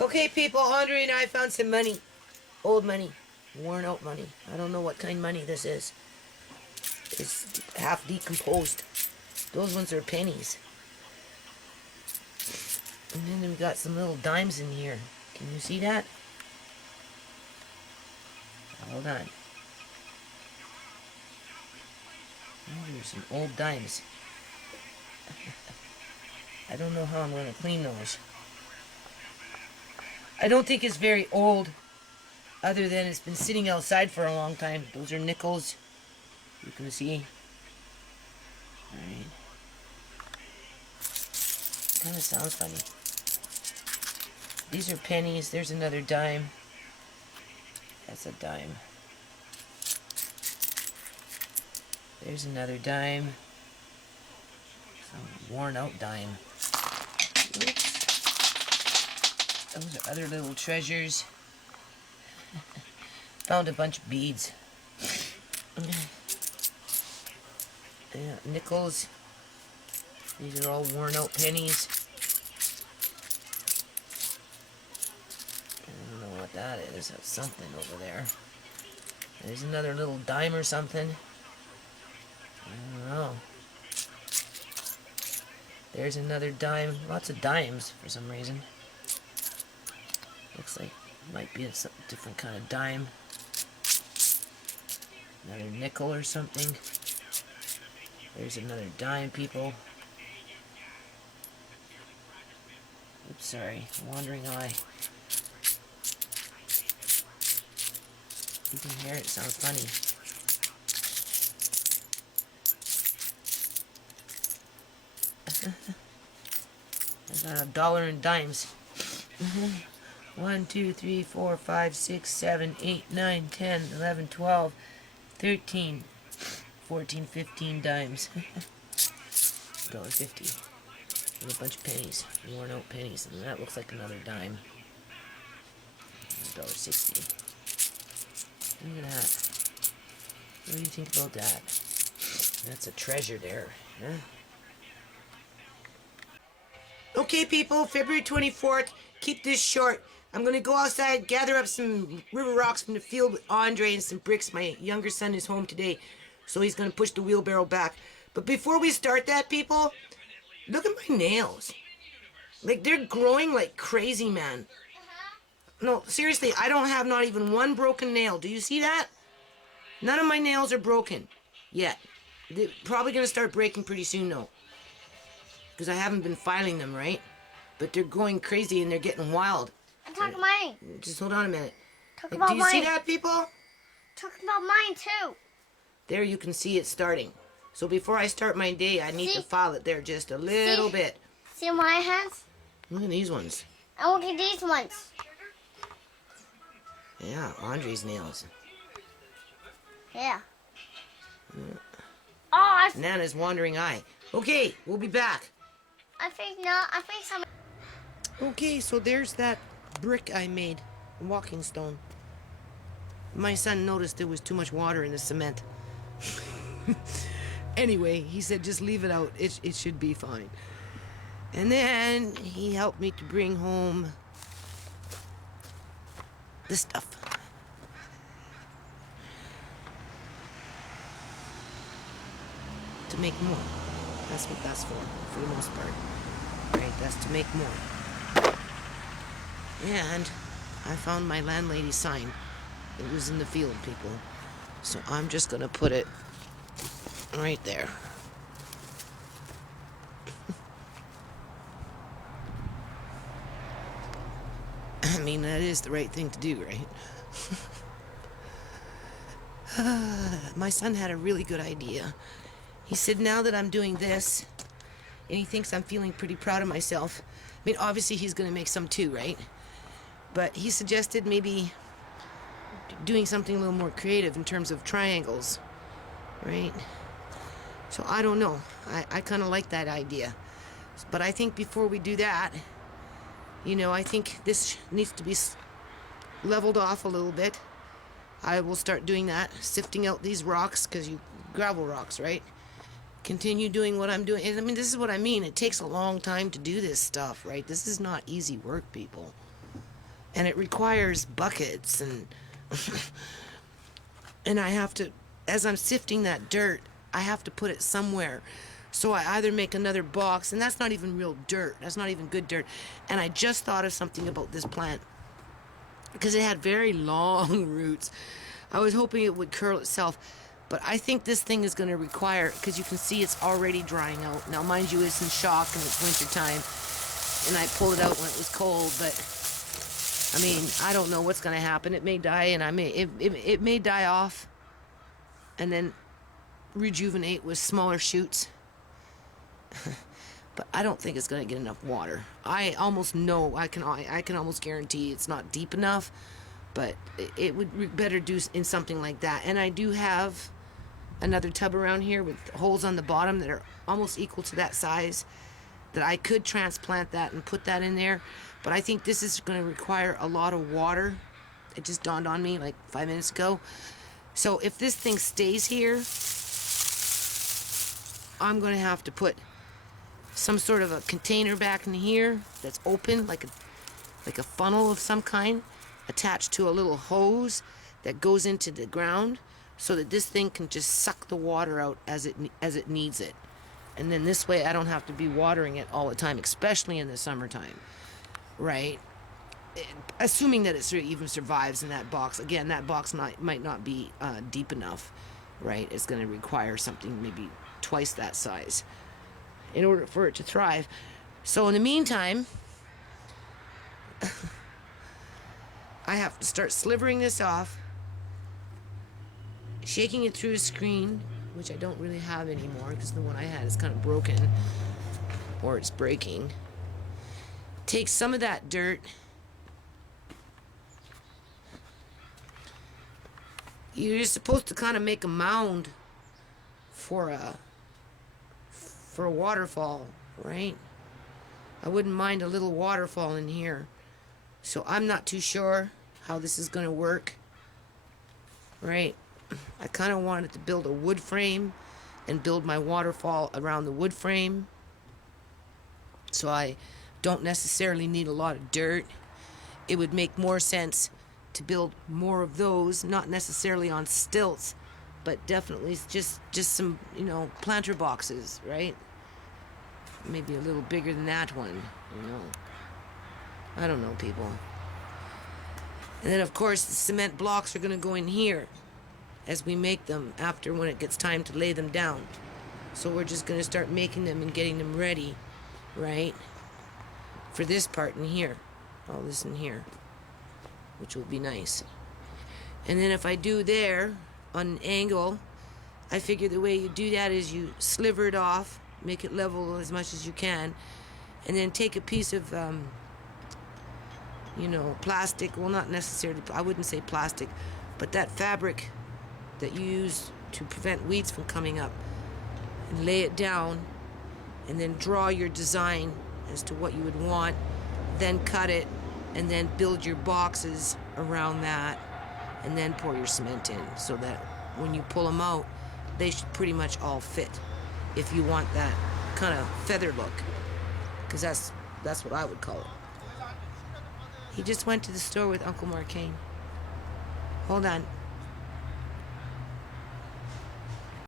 Okay, people, Andre and I found some money. Old money. Worn out money. I don't know what kind of money this is. It's half decomposed. Those ones are pennies. And then we got some little dimes in here. Can you see that? Hold on. Oh, there's some old dimes. I don't know how I'm going to clean those. I don't think it's very old, other than it's been sitting outside for a long time. Those are nickels. You can see. Alright. Kind of sounds funny. These are pennies. There's another dime. That's a dime. There's another dime. Some worn out dime. Oops. Those are other little treasures. Found a bunch of beads. Yeah, nickels. These are all worn out pennies. I don't know what that is. That's something over there. There's another little dime or something. I don't know. There's another dime. Lots of dimes for some reason. Looks like it might be a different kind of dime. Another nickel or something. There's another dime, people. Oops, sorry. Wandering eye. You can hear it. It sounds funny. I got a dollar in dimes. 1, 2, 3, 4, 5, 6, 7, 8, 9, 10, 11, 12, 13, 14, 15 dimes. $1.50. And a bunch of pennies. Worn out pennies. And that looks like another dime. $1.60. Look at that. What do you think about that? That's a treasure there. Huh? Okay, people, February 24th. Keep this short. I'm going to go outside, gather up some river rocks from the field with Andre and some bricks. My younger son is home today, so he's going to push the wheelbarrow back. But before we start that, people, look at my nails. Like, they're growing like crazy, man. No, seriously, I don't have not even one broken nail. Do you see that? None of my nails are broken yet. They're probably going to start breaking pretty soon, though. Because I haven't been filing them, right? But they're going crazy and they're getting wild. I'm talking mine. Just hold on a minute. Talk about Do you mine. see that, people? Talking about mine too. There you can see it starting. So before I start my day, I need to file it there just a little bit. See my hands? Look at these ones. And look at these ones. Yeah, Andre's nails. Yeah. Oh, Nana's wandering eye. Okay, we'll be back. I think not. I think some. Okay, so there's that brick I made, walking stone. My son noticed there was too much water in the cement. Anyway, he said just leave it out. It should be fine. And then he helped me to bring home this stuff. To make more. That's what that's for the most part. Right, that's to make more. And I found my landlady's sign. It was in the field, people. So I'm just gonna put it right there. I mean, that is the right thing to do, right? My son had a really good idea. He said, now that I'm doing this, and he thinks I'm feeling pretty proud of myself. I mean, obviously he's gonna make some too, right? But he suggested maybe doing something a little more creative in terms of triangles, right? So I don't know. I kind of like that idea. But I think before we do that, you know, I think this needs to be leveled off a little bit. I will start doing that, sifting out these rocks, because you gravel rocks, right? Continue doing what I'm doing. And I mean, this is what I mean. It takes a long time to do this stuff, right? This is not easy work, people. and it requires buckets and and I have to, as I'm sifting that dirt, I have to put it somewhere. So I either make another box, and that's not even real dirt. That's not even good dirt. And I just thought of something about this plant because it had very long roots. I was hoping it would curl itself, but I think this thing is going to require, because you can see it's already drying out. Now, mind you, it's in shock and it's winter time, and I pulled it out when it was cold, but I mean, I don't know what's going to happen. It may die, and it may die off and then rejuvenate with smaller shoots. But I don't think it's going to get enough water. I almost know, I can almost guarantee it's not deep enough, but it would be better do in something like that. And I do have another tub around here with holes on the bottom that are almost equal to that size, that I could transplant that and put that in there. But I think this is going to require a lot of water. It just dawned on me like 5 minutes ago. So if this thing stays here, I'm going to have to put some sort of a container back in here that's open, like a funnel of some kind, attached to a little hose that goes into the ground, so that this thing can just suck the water out as it needs it. And then this way I don't have to be watering it all the time, especially in the summertime, right? Assuming that it even survives in that box. Again, that box might not be deep enough, right? It's going to require something maybe twice that size in order for it to thrive. So in the meantime, I have to start slivering this off, shaking it through a screen, which I don't really have anymore because the one I had is kind of broken, or it's breaking. Take some of that dirt, you're supposed to kind of make a mound for a waterfall, right? I wouldn't mind a little waterfall in here. So I'm not too sure how this is going to work, right? I kind of wanted to build a wood frame and build my waterfall around the wood frame, so I don't necessarily need a lot of dirt. It would make more sense to build more of those, not necessarily on stilts, but definitely just some, planter boxes, right? Maybe a little bigger than that one, I don't know, people. And then, of course, the cement blocks are going to go in here as we make them after, when it gets time to lay them down. So we're just going to start making them and getting them ready, right? For this part in here. All this in here. Which will be nice. And then if I do there on an angle, I figure the way you do that is you sliver it off, make it level as much as you can, and then take a piece of plastic. Well, not necessarily, I wouldn't say plastic, but that fabric that you use to prevent weeds from coming up, and lay it down, and then draw your design as to what you would want, then cut it, and then build your boxes around that, and then pour your cement in, so that when you pull them out, they should pretty much all fit, if you want that kind of feather look, because that's what I would call it. He just went to the store with Uncle Marcane. Hold on.